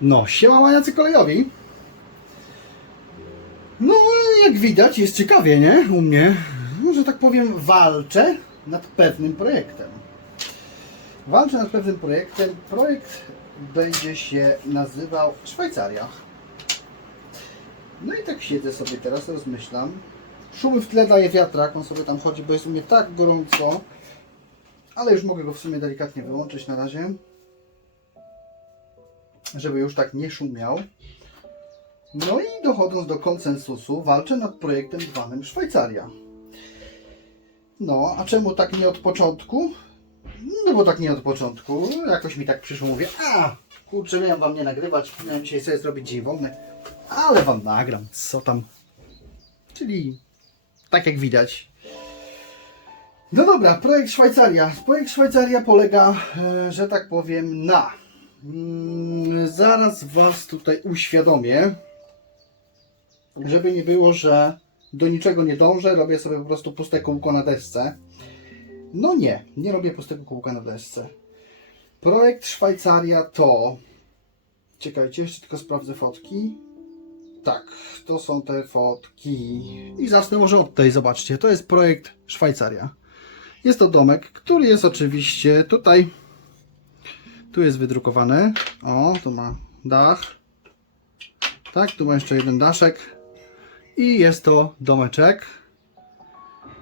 No, siema maniacy kolejowi. No, jak widać, jest ciekawie, nie? U mnie, no, że tak powiem, walczę nad pewnym projektem. Walczę nad pewnym projektem. Projekt będzie się nazywał Szwajcaria. No i tak siedzę sobie teraz, rozmyślam. Szumy w tle daje wiatrak, on sobie tam chodzi, bo jest u mnie tak gorąco. Ale już mogę go w sumie delikatnie wyłączyć na razie żeby już tak nie szumiał. No i dochodząc do konsensusu, walczę nad projektem zwanym Szwajcaria. No, a czemu tak nie od początku? No bo tak nie od początku. Jakoś mi tak przyszło, mówię, a kurczę, miałem wam nie nagrywać, miałem dzisiaj sobie zrobić dzień wolny, ale wam nagram, co tam. Czyli tak jak widać. No dobra, projekt Szwajcaria. Projekt Szwajcaria polega, e, że tak powiem, na Zaraz Was tutaj uświadomię, żeby nie było, że do niczego nie dążę, robię sobie po prostu puste kółko na desce. No nie, nie robię pustego kółka na desce. Projekt Szwajcaria to... Czekajcie, jeszcze tylko sprawdzę fotki. Tak, to są te fotki. I zacznę może od tej, zobaczcie. To jest projekt Szwajcaria. Jest to domek, który jest oczywiście tutaj tu jest wydrukowany. O, tu ma dach. Tak, tu ma jeszcze jeden daszek. I jest to domeczek.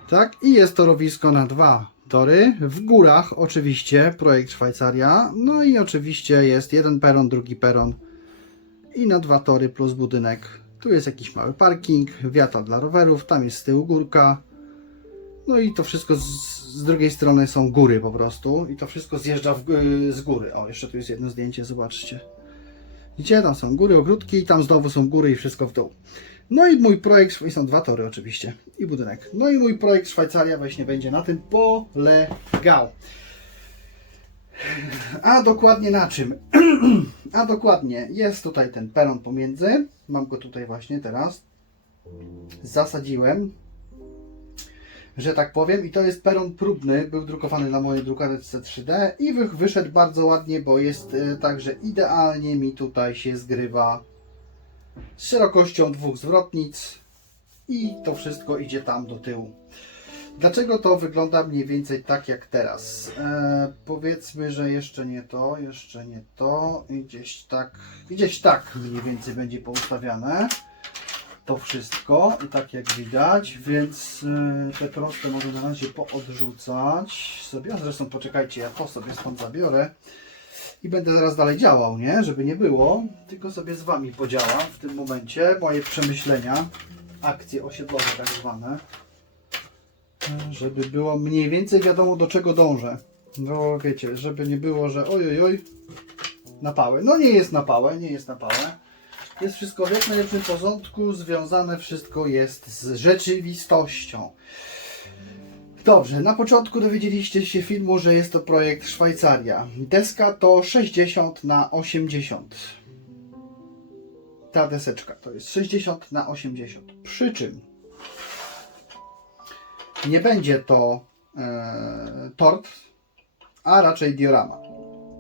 Tak, i jest torowisko na dwa tory. W górach oczywiście projekt Szwajcaria. No i oczywiście jest jeden peron, drugi peron. I na dwa tory plus budynek. Tu jest jakiś mały parking, wiata dla rowerów, tam jest z tyłu górka. No i to wszystko z, z drugiej strony są góry po prostu i to wszystko zjeżdża w, gó- z góry. O, jeszcze tu jest jedno zdjęcie, zobaczcie. Gdzie tam są góry, ogródki i tam znowu są góry i wszystko w dół. No i mój projekt, i są dwa tory oczywiście i budynek. No i mój projekt Szwajcaria właśnie będzie na tym polegał. A dokładnie na czym? A dokładnie jest tutaj ten peron pomiędzy. Mam go tutaj właśnie teraz. Zasadziłem że tak powiem. I to jest peron próbny, był drukowany na mojej drukarce 3D i wy, wyszedł bardzo ładnie, bo jest e, także idealnie mi tutaj się zgrywa z szerokością dwóch zwrotnic i to wszystko idzie tam do tyłu. Dlaczego to wygląda mniej więcej tak jak teraz? E, powiedzmy, że jeszcze nie to, jeszcze nie to, i gdzieś tak, gdzieś tak mniej więcej będzie poustawiane to wszystko i tak jak widać, więc te proste mogę na razie poodrzucać sobie, a zresztą poczekajcie, ja to sobie stąd zabiorę i będę zaraz dalej działał, nie? Żeby nie było, tylko sobie z Wami podziałam w tym momencie, moje przemyślenia, akcje osiedlowe tak zwane, żeby było mniej więcej wiadomo do czego dążę. No wiecie, żeby nie było, że oj, oj, oj, na pałę. No nie jest na pałę, nie jest na pałę. Jest wszystko w jak najlepszym porządku, związane wszystko jest z rzeczywistością. Dobrze, na początku dowiedzieliście się filmu, że jest to projekt Szwajcaria. Deska to 60 na 80. Ta deseczka to jest 60 na 80. Przy czym nie będzie to e, tort, a raczej diorama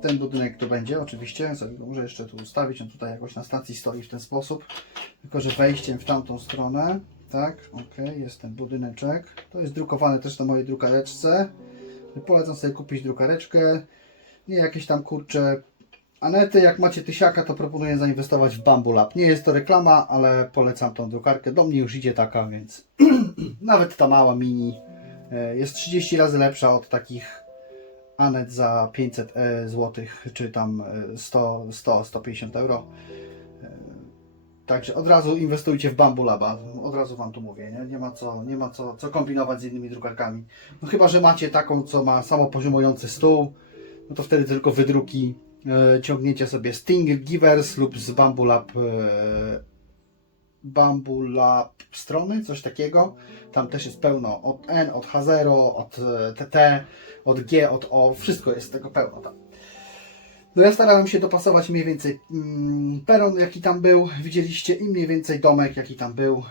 ten budynek tu będzie, oczywiście. Sobie go muszę jeszcze tu ustawić. On tutaj jakoś na stacji stoi w ten sposób. Tylko, że wejściem w tamtą stronę. Tak, ok, jest ten budyneczek. To jest drukowany też na mojej drukareczce. Polecam sobie kupić drukareczkę. Nie jakieś tam kurcze Anety. Jak macie tysiaka, to proponuję zainwestować w Bambu Lab. Nie jest to reklama, ale polecam tą drukarkę. Do mnie już idzie taka, więc nawet ta mała mini e, jest 30 razy lepsza od takich Anet za 500 zł, czy tam e, 100, 100 150 euro. E, Także od razu inwestujcie w Bambu Laba. Od razu Wam tu mówię. Nie, nie ma, co, nie ma co, co kombinować z innymi drukarkami. No chyba, że macie taką, co ma samopoziomujący stół, no to wtedy tylko wydruki e, ciągniecie sobie Sting Givers lub z Bambu Lab e, Bambu Lab strony, coś takiego. Tam też jest pełno od N, od H0, od e, TT, od G, od O, wszystko jest tego pełno tam. No ja starałem się dopasować mniej więcej mm, peron, jaki tam był, widzieliście, i mniej więcej domek, jaki tam był.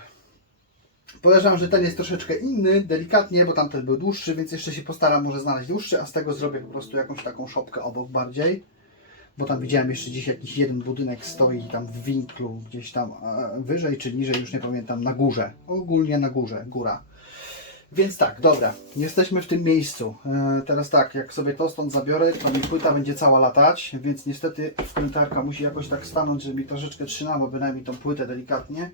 Podejrzewam, że ten jest troszeczkę inny, delikatnie, bo tamten był dłuższy, więc jeszcze się postaram może znaleźć dłuższy, a z tego zrobię po prostu jakąś taką szopkę obok bardziej. Bo tam widziałem jeszcze gdzieś jakiś jeden budynek stoi tam w winklu, gdzieś tam e, wyżej czy niżej, już nie pamiętam, na górze. Ogólnie na górze, góra. Więc tak, dobra, jesteśmy w tym miejscu. E, teraz tak, jak sobie to stąd zabiorę, to mi płyta będzie cała latać, więc niestety wkrętarka musi jakoś tak stanąć, żeby mi troszeczkę trzymało bynajmniej tą płytę delikatnie.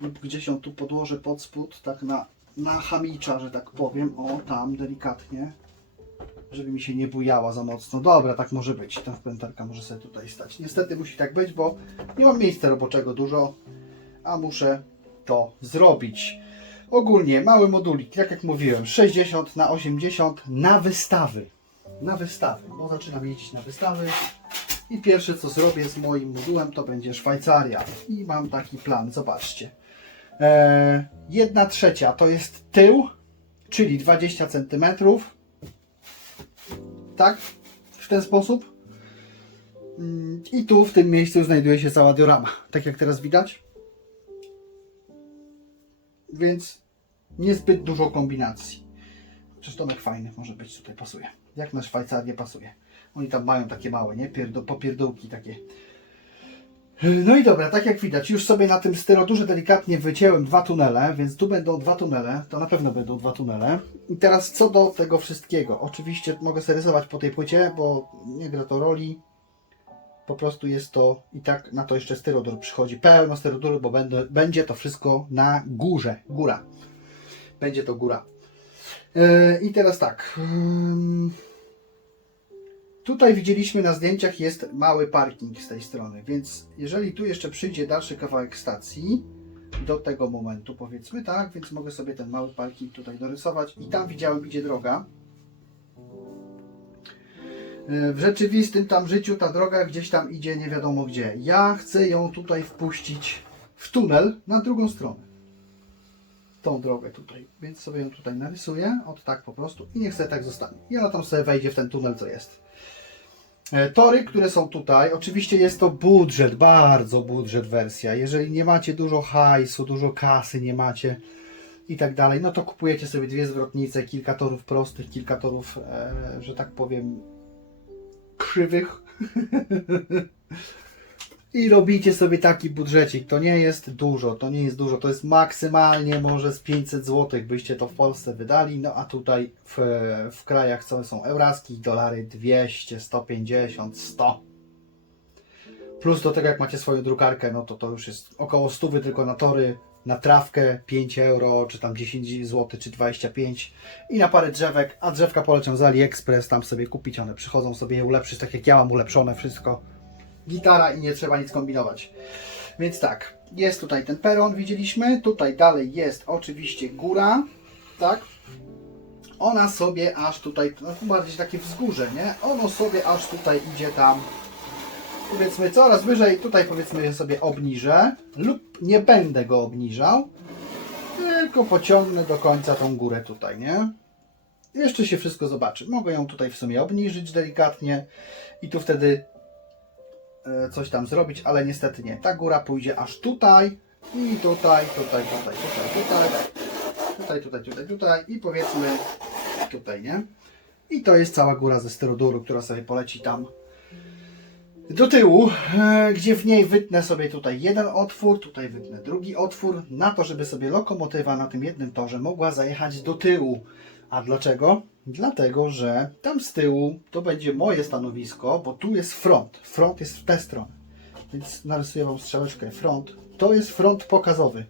Lub gdzieś ją tu podłożę pod spód, tak na, na hamicza, że tak powiem. O, tam delikatnie żeby mi się nie bujała za mocno. Dobra, tak może być. Ta wkrętarka może sobie tutaj stać. Niestety musi tak być, bo nie mam miejsca roboczego dużo, a muszę to zrobić. Ogólnie mały modulik, tak jak mówiłem, 60 na 80 na wystawy. Na wystawy, bo zaczynam jeździć na wystawy. I pierwsze co zrobię z moim modułem to będzie Szwajcaria. I mam taki plan, zobaczcie. Eee, jedna trzecia to jest tył, czyli 20 centymetrów tak? W ten sposób. Mm, I tu w tym miejscu znajduje się cała diorama, tak jak teraz widać. Więc niezbyt dużo kombinacji. Chociaż domek fajny może być, tutaj pasuje. Jak na Szwajcarię pasuje. Oni tam mają takie małe, nie? Pierdo, popierdółki takie. No i dobra, tak jak widać, już sobie na tym styrodurze delikatnie wycięłem dwa tunele, więc tu będą dwa tunele, to na pewno będą dwa tunele. I teraz co do tego wszystkiego. Oczywiście mogę sobie rysować po tej płycie, bo nie gra to roli. Po prostu jest to i tak na to jeszcze styrodur przychodzi. Pełno styroduru, bo będę, będzie to wszystko na górze. Góra. Będzie to góra. Yy, I teraz tak. Ym, Tutaj widzieliśmy na zdjęciach jest mały parking z tej strony, więc jeżeli tu jeszcze przyjdzie dalszy kawałek stacji do tego momentu powiedzmy, tak, więc mogę sobie ten mały parking tutaj dorysować i tam widziałem idzie droga. E, W rzeczywistym tam życiu ta droga gdzieś tam idzie nie wiadomo gdzie. Ja chcę ją tutaj wpuścić w tunel na drugą stronę. Tą drogę tutaj, więc sobie ją tutaj narysuję, od tak po prostu i niech sobie tak zostanie. I ona tam sobie wejdzie w ten tunel co jest. E, Tory, które są tutaj, oczywiście jest to budżet, bardzo budżet wersja. Jeżeli nie macie dużo hajsu, dużo kasy nie macie i tak dalej, no to kupujecie sobie dwie zwrotnice, kilka torów prostych, kilka torów, e, że tak powiem, krzywych. I robicie sobie taki budżecik. To nie jest dużo, to nie jest dużo, to jest maksymalnie może z 500 zł byście to w Polsce wydali, no a tutaj w, w krajach co są euraski, dolary 200, 150, 100. Plus do tego jak macie swoją drukarkę, no to to już jest około 100 tylko na tory, na trawkę 5 euro, czy tam 10 zł, czy 25 i na parę drzewek, a drzewka polecą z AliExpress, tam sobie kupić, one przychodzą sobie je ulepszyć, tak jak ja mam ulepszone wszystko gitara i nie trzeba nic kombinować. Więc tak, jest tutaj ten peron, widzieliśmy. Tutaj dalej jest oczywiście góra, tak? Ona sobie aż tutaj, no tu bardziej takie wzgórze, nie? Ono sobie aż tutaj idzie tam, powiedzmy coraz wyżej, tutaj powiedzmy sobie obniżę lub nie będę go obniżał, tylko pociągnę do końca tą górę tutaj, nie? Jeszcze się wszystko zobaczy. Mogę ją tutaj w sumie obniżyć delikatnie i tu wtedy coś tam zrobić, ale niestety nie. Ta góra pójdzie aż tutaj i tutaj, tutaj, tutaj, tutaj, tutaj, tutaj, tutaj, tutaj, tutaj i powiedzmy tutaj, nie? I to jest cała góra ze styroduru, która sobie poleci tam do tyłu, e, gdzie w niej wytnę sobie tutaj jeden otwór, tutaj wytnę drugi otwór, na to, żeby sobie lokomotywa na tym jednym torze mogła zajechać do tyłu. A dlaczego? Dlatego, że tam z tyłu to będzie moje stanowisko, bo tu jest front. Front jest w tę stronę. Więc narysuję Wam strzałeczkę front. To jest front pokazowy.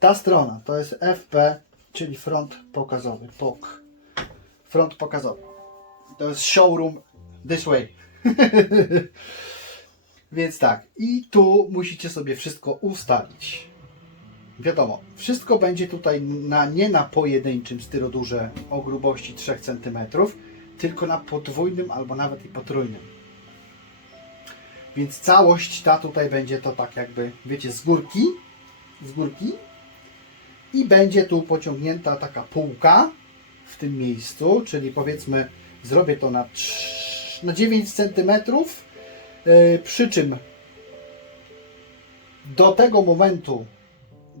Ta strona to jest FP, czyli front pokazowy. POK. Front pokazowy. To jest showroom this way. Więc tak, i tu musicie sobie wszystko ustalić. Wiadomo, wszystko będzie tutaj na, nie na pojedynczym styrodurze o grubości 3 cm, tylko na podwójnym albo nawet i potrójnym. Więc całość ta tutaj będzie to tak jakby, wiecie, z górki, z górki i będzie tu pociągnięta taka półka w tym miejscu, czyli powiedzmy zrobię to na, trz- na 9 cm, yy, przy czym do tego momentu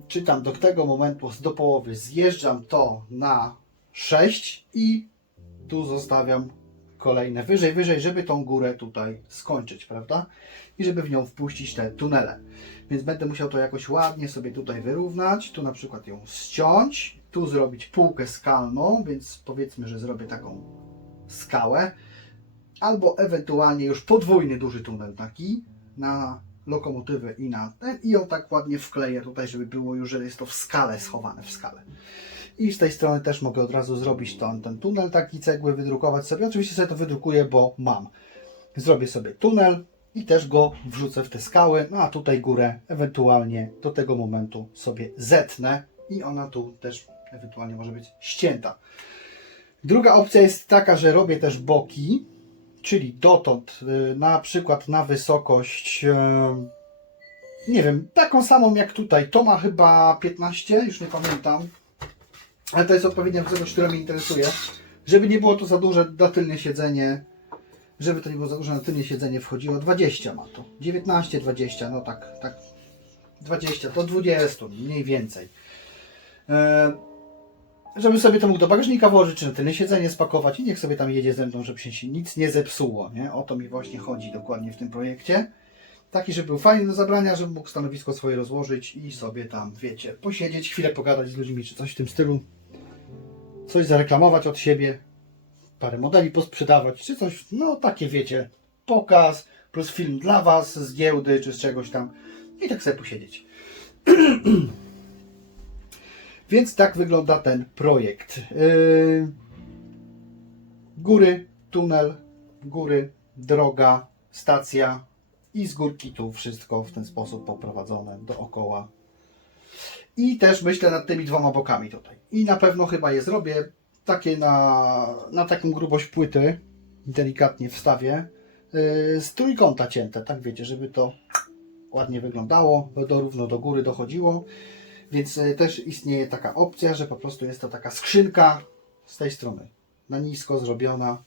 czy tam do tego momentu do połowy zjeżdżam to na 6 i tu zostawiam kolejne wyżej, wyżej, żeby tą górę tutaj skończyć, prawda? I żeby w nią wpuścić te tunele. Więc będę musiał to jakoś ładnie sobie tutaj wyrównać, tu na przykład ją ściąć, tu zrobić półkę skalną, więc powiedzmy, że zrobię taką skałę, albo ewentualnie już podwójny duży tunel taki na lokomotywę i na ten i ją tak ładnie wkleję tutaj, żeby było już, że jest to w skale schowane w skale. I z tej strony też mogę od razu zrobić ten, ten tunel taki cegły, wydrukować sobie. Oczywiście sobie to wydrukuję, bo mam. Zrobię sobie tunel i też go wrzucę w te skały, no a tutaj górę ewentualnie do tego momentu sobie zetnę i ona tu też ewentualnie może być ścięta. Druga opcja jest taka, że robię też boki, czyli dotąd y, na przykład na wysokość y, nie wiem, taką samą jak tutaj. To ma chyba 15, już nie pamiętam. Ale to jest odpowiednia wysokość, która mnie interesuje. Żeby nie było to za duże na tylne siedzenie. Żeby to nie było za duże na tylne siedzenie wchodziło. 20 ma to. 19, 20, no tak, tak. 20 do 20, mniej więcej. E, żeby sobie to mógł do bagażnika włożyć, czy na tylne siedzenie spakować i niech sobie tam jedzie ze mną, żeby się nic nie zepsuło. Nie? O to mi właśnie chodzi dokładnie w tym projekcie. Taki, żeby był fajny do zabrania, żeby mógł stanowisko swoje rozłożyć i sobie tam, wiecie, posiedzieć, chwilę pogadać z ludźmi, czy coś w tym stylu. Coś zareklamować od siebie, parę modeli posprzedawać, czy coś, no takie wiecie, pokaz, plus film dla Was z giełdy, czy z czegoś tam i tak sobie posiedzieć. Więc tak wygląda ten projekt. Yy, góry, tunel, góry, droga, stacja i z górki tu wszystko w ten sposób poprowadzone dookoła. I też myślę nad tymi dwoma bokami tutaj. I na pewno chyba je zrobię takie na, na taką grubość płyty, delikatnie wstawię, yy, z trójkąta cięte, tak wiecie, żeby to ładnie wyglądało, do równo do góry dochodziło. Więc y, też istnieje taka opcja, że po prostu jest to taka skrzynka z tej strony, na nisko zrobiona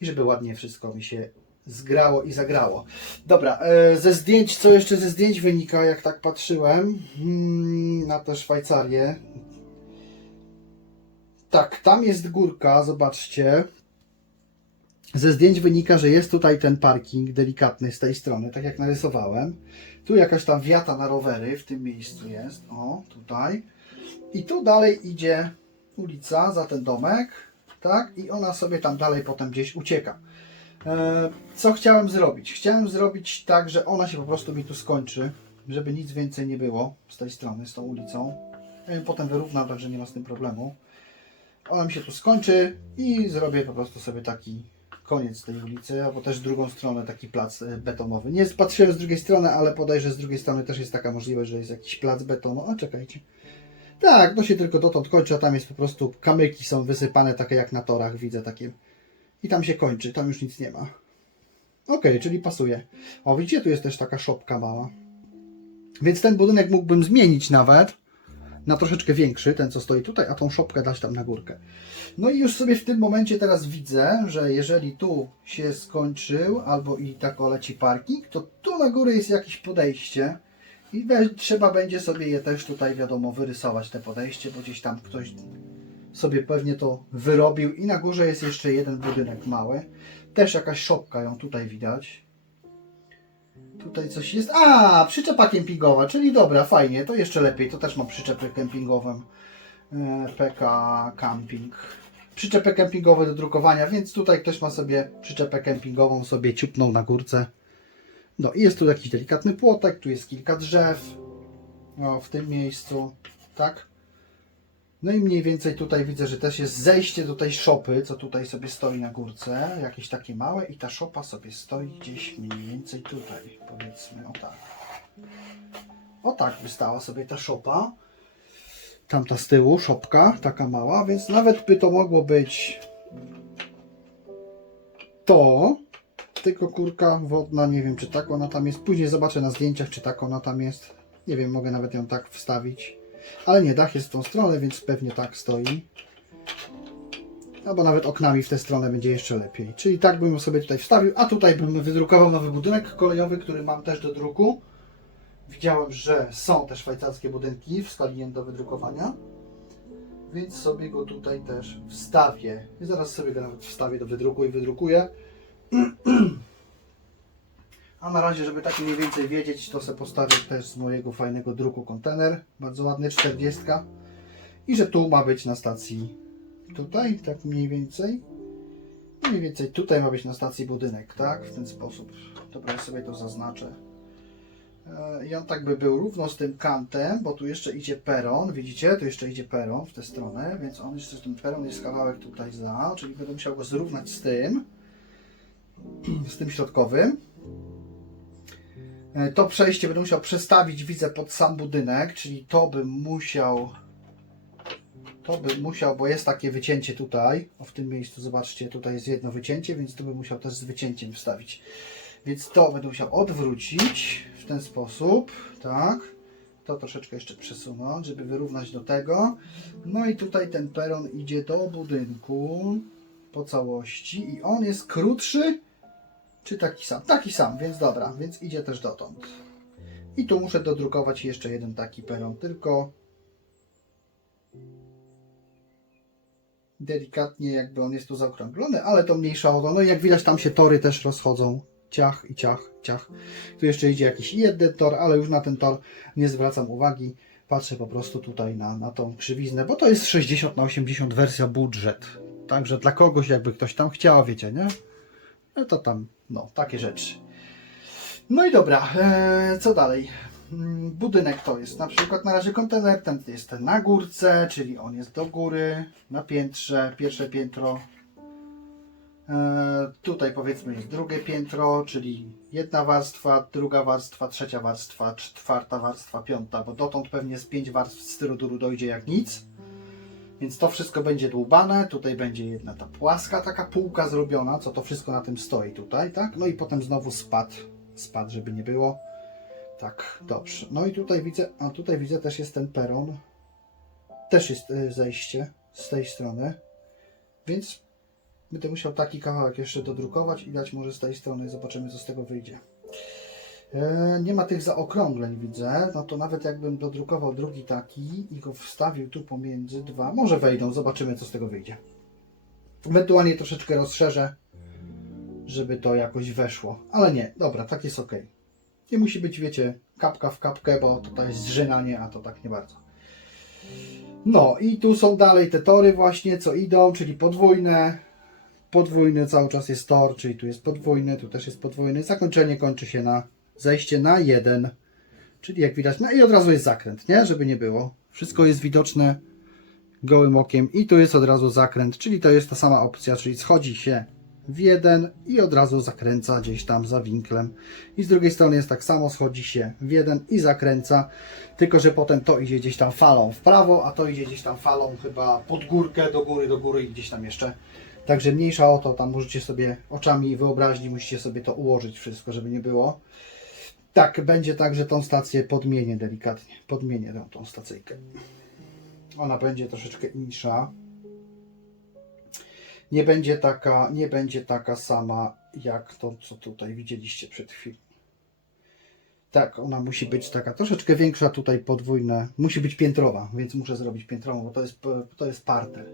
i żeby ładnie wszystko mi się zgrało i zagrało. Dobra, e, ze zdjęć, co jeszcze ze zdjęć wynika, jak tak patrzyłem mm, na tę Szwajcarię. Tak, tam jest górka, zobaczcie. Ze zdjęć wynika, że jest tutaj ten parking delikatny z tej strony, tak jak narysowałem. Tu jakaś tam wiata na rowery w tym miejscu jest. O, tutaj. I tu dalej idzie ulica za ten domek, tak? I ona sobie tam dalej potem gdzieś ucieka. E, Co chciałem zrobić? Chciałem zrobić tak, że ona się po prostu mi tu skończy, żeby nic więcej nie było z tej strony, z tą ulicą. Ja ją potem wyrównam, także nie ma z tym problemu. Ona mi się tu skończy i zrobię po prostu sobie taki koniec tej ulicy, albo też drugą stronę taki plac e, betonowy. Nie patrzyłem z drugiej strony, ale podejrzę z drugiej strony też jest taka możliwość, że jest jakiś plac betonu. A czekajcie. Tak, to się tylko dotąd kończy, a tam jest po prostu kamyki są wysypane takie jak na torach, widzę takie. I tam się kończy, tam już nic nie ma. Okej, czyli pasuje. O, widzicie, tu jest też taka szopka mała. Więc ten budynek mógłbym zmienić nawet na troszeczkę większy, ten co stoi tutaj, a tą szopkę dać tam na górkę. No i już sobie w tym momencie teraz widzę, że jeżeli tu się skończył, albo i tak leci parking, to tu na górę jest jakieś podejście i trzeba będzie sobie je też tutaj, wiadomo, wyrysować te podejście, bo gdzieś tam ktoś sobie pewnie to wyrobił i na górze jest jeszcze jeden budynek mały. Też jakaś szopka ją tutaj widać. Tutaj coś jest. A, przyczepa kempingowa, czyli dobra, fajnie, to jeszcze lepiej. To też mam przyczepę kempingową. E, PK Camping. Przyczepę kempingową do drukowania, więc tutaj ktoś ma sobie przyczepę kempingową, sobie ciupnął na górce. No i jest tu jakiś delikatny płotek, tu jest kilka drzew. O, w tym miejscu, tak? No i mniej więcej tutaj widzę, że też jest zejście do tej szopy, co tutaj sobie stoi na górce, jakieś takie małe i ta szopa sobie stoi gdzieś mniej więcej tutaj, powiedzmy, o tak. O tak by stała sobie ta szopa. Tamta z tyłu, szopka, taka mała, więc nawet by to mogło być to, tylko kurka wodna, nie wiem czy tak ona tam jest. Później zobaczę na zdjęciach, czy tak ona tam jest. Nie wiem, mogę nawet ją tak wstawić. Ale nie, dach jest w tą stronę, więc pewnie tak stoi. Albo nawet oknami w tę stronę będzie jeszcze lepiej. Czyli tak bym sobie tutaj wstawił, a tutaj bym wydrukował nowy budynek kolejowy, który mam też do druku. Widziałem, że są te szwajcarskie budynki w skali do wydrukowania. więc sobie go tutaj też wstawię. I zaraz sobie go nawet wstawię do wydruku i wydrukuję. A na razie, żeby tak mniej więcej wiedzieć, to sobie postawię też z mojego fajnego druku kontener. Bardzo ładny, 40. I że tu ma być na stacji tutaj, tak mniej więcej. Mniej więcej tutaj ma być na stacji budynek, tak? W ten sposób. Dobra, ja sobie to zaznaczę. E, I on tak by był równo z tym kantem, bo tu jeszcze idzie peron, widzicie? Tu jeszcze idzie peron w tę stronę, więc on jeszcze ten peron jest kawałek tutaj za, czyli będę musiał go zrównać z tym, z tym środkowym. E, To przejście będę musiał przestawić, widzę, pod sam budynek, czyli to bym musiał, to bym musiał, bo jest takie wycięcie tutaj, o w tym miejscu, zobaczcie, tutaj jest jedno wycięcie, więc tu bym musiał też z wycięciem wstawić. Więc to będę musiał odwrócić w ten sposób, tak. To troszeczkę jeszcze przesunąć, żeby wyrównać do tego. No i tutaj ten peron idzie do budynku po całości i on jest krótszy, czy taki sam? Taki sam, więc dobra, więc idzie też dotąd. I tu muszę dodrukować jeszcze jeden taki peron, tylko delikatnie jakby on jest tu zaokrąglony, ale to mniejsza o to. No i jak widać tam się tory też rozchodzą. Ciach i ciach, ciach. Tu jeszcze idzie jakiś jeden tor, ale już na ten tor nie zwracam uwagi. Patrzę po prostu tutaj na, na tą krzywiznę, bo to jest 60 na 80 wersja budżet. Także dla kogoś, jakby ktoś tam chciał, wiecie, nie? No to tam, no, takie rzeczy. No i dobra, e, co dalej? Mm, Budynek to jest na przykład na razie kontener, ten jest ten na górce, czyli on jest do góry, na piętrze, pierwsze piętro. E, tutaj powiedzmy jest drugie piętro, czyli jedna warstwa, druga warstwa, trzecia warstwa, czwarta warstwa, piąta, bo dotąd pewnie z pięć warstw styruduru dojdzie jak nic. Więc to wszystko będzie dłubane, tutaj będzie jedna ta płaska taka półka zrobiona, co to wszystko na tym stoi tutaj, tak? No i potem znowu spad, spad, żeby nie było. Tak, dobrze. No i tutaj widzę, a tutaj widzę też jest ten peron. Też jest y, zejście z tej strony. Więc będę musiał taki kawałek jeszcze dodrukować i dać może z tej strony. Zobaczymy co z tego wyjdzie. E, Nie ma tych zaokrągleń, widzę. No to nawet jakbym dodrukował drugi taki i go wstawił tu pomiędzy dwa, może wejdą, zobaczymy co z tego wyjdzie. Ewentualnie troszeczkę rozszerzę, żeby to jakoś weszło. Ale nie, dobra, tak jest ok. Nie musi być, wiecie, kapka w kapkę, bo tutaj jest zżynanie, a to tak nie bardzo. No i tu są dalej te tory właśnie, co idą, czyli podwójne. Podwójny cały czas jest tor, czyli tu jest podwójny, tu też jest podwójny. Zakończenie kończy się na zejście na jeden. Czyli jak widać, no i od razu jest zakręt, nie? Żeby nie było. Wszystko jest widoczne gołym okiem i tu jest od razu zakręt, czyli to jest ta sama opcja, czyli schodzi się w jeden i od razu zakręca gdzieś tam za winklem. I z drugiej strony jest tak samo, schodzi się w jeden i zakręca, tylko że potem to idzie gdzieś tam falą w prawo, a to idzie gdzieś tam falą chyba pod górkę, do góry, do góry i gdzieś tam jeszcze. Także mniejsza o to, tam możecie sobie oczami wyobraźni, musicie sobie to ułożyć wszystko, żeby nie było. Tak, będzie tak, że tą stację podmienię delikatnie. Podmienię tą, tą stacyjkę. Ona będzie troszeczkę insza. Nie będzie taka, nie będzie taka sama jak to, co tutaj widzieliście przed chwilą. Tak, ona musi być taka troszeczkę większa, tutaj podwójne. Musi być piętrowa, więc muszę zrobić piętrową, bo to jest, to jest parter.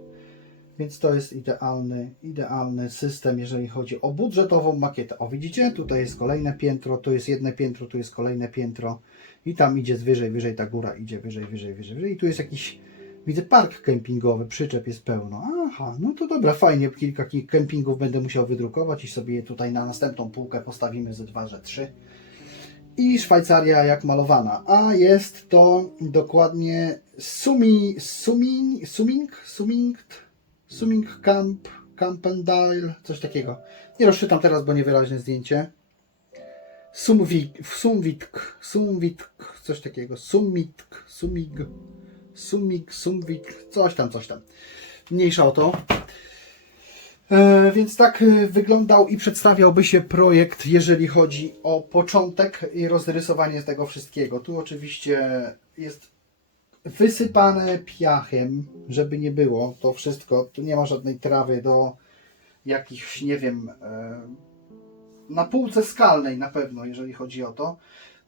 Więc to jest idealny, idealny system, jeżeli chodzi o budżetową makietę. O, widzicie? Tutaj jest kolejne piętro, tu jest jedno piętro, tu jest kolejne piętro. I tam idzie wyżej, wyżej, ta góra idzie wyżej, wyżej, wyżej, wyżej. I tu jest jakiś, widzę, park kempingowy, przyczep jest pełno. Aha, no to dobra, fajnie. Kilka ki- kempingów będę musiał wydrukować i sobie je tutaj na następną półkę postawimy ze dwa, że trzy. I Szwajcaria jak malowana. A jest to dokładnie Sumi, Suming, Suming, Suming, Suming Camp, Campendale, coś takiego. Nie rozczytam teraz, bo niewyraźne zdjęcie. Sumwitk, Sumwitk, coś takiego. Summitk, Sumig, Sumik, Sumwik, coś tam, coś tam. Mniejsza o to. E, więc tak e, wyglądał i przedstawiałby się projekt, jeżeli chodzi o początek i rozrysowanie tego wszystkiego. Tu oczywiście jest wysypane piachem, żeby nie było to wszystko. Tu nie ma żadnej trawy do jakichś, nie wiem, e, na półce skalnej na pewno, jeżeli chodzi o to.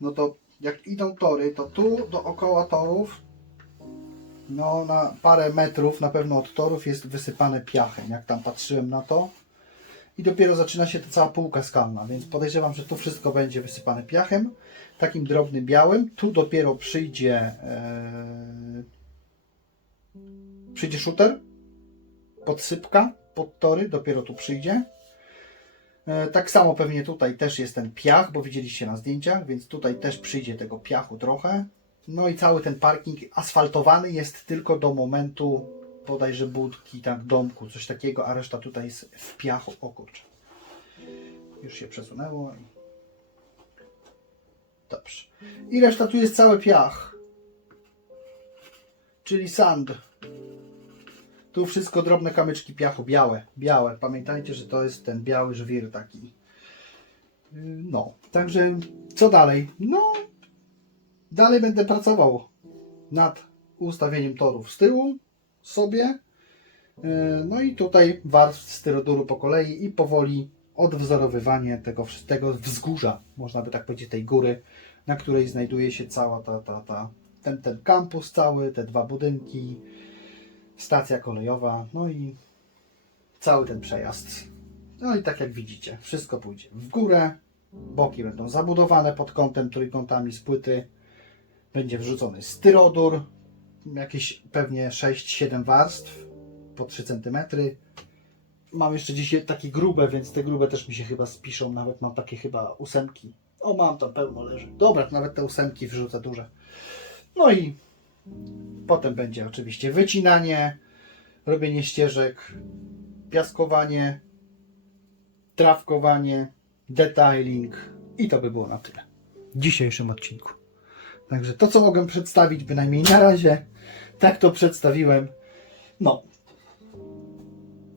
No to jak idą tory, to tu dookoła torów no na parę metrów na pewno od torów jest wysypane piachem, jak tam patrzyłem na to. I dopiero zaczyna się ta cała półka skalna, więc podejrzewam, że tu wszystko będzie wysypane piachem, takim drobnym białym. Tu dopiero przyjdzie e, przyjdzie shooter, podsypka pod tory, dopiero tu przyjdzie. E, Tak samo pewnie tutaj też jest ten piach, bo widzieliście na zdjęciach, więc tutaj też przyjdzie tego piachu trochę. No i cały ten parking asfaltowany jest tylko do momentu bodajże budki, tak, domku, coś takiego, a reszta tutaj jest w piachu. O kurczę. Już się przesunęło. Dobrze. I reszta tu jest cały piach. Czyli sand. Tu wszystko drobne kamyczki piachu, białe, białe. Pamiętajcie, że to jest ten biały żwir taki. Yy, No, także co dalej? No, dalej będę pracował nad ustawieniem torów z tyłu sobie. Yy, No i tutaj warstw styroduru po kolei i powoli odwzorowywanie tego, tego wzgórza, można by tak powiedzieć, tej góry, na której znajduje się cała ta, ta, ta ten, ten kampus cały, te dwa budynki, stacja kolejowa, no i cały ten przejazd. No i tak jak widzicie, wszystko pójdzie w górę, boki będą zabudowane pod kątem trójkątami z płyty, będzie wrzucony styrodur, jakieś pewnie 6-7 warstw po 3 cm. Mam jeszcze dzisiaj takie grube, więc te grube też mi się chyba spiszą, nawet mam takie chyba ósemki. O, mam tam pełno leży. Dobra, nawet te ósemki wrzucę duże. No i potem będzie oczywiście wycinanie, robienie ścieżek, piaskowanie, trawkowanie, detailing i to by było na tyle w dzisiejszym odcinku. Także to, co mogę przedstawić, bynajmniej na razie, tak to przedstawiłem. No.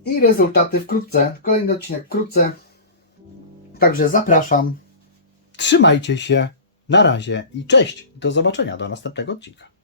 I rezultaty wkrótce. Kolejny odcinek wkrótce. Także zapraszam. Trzymajcie się. Na razie i cześć. Do zobaczenia do następnego odcinka.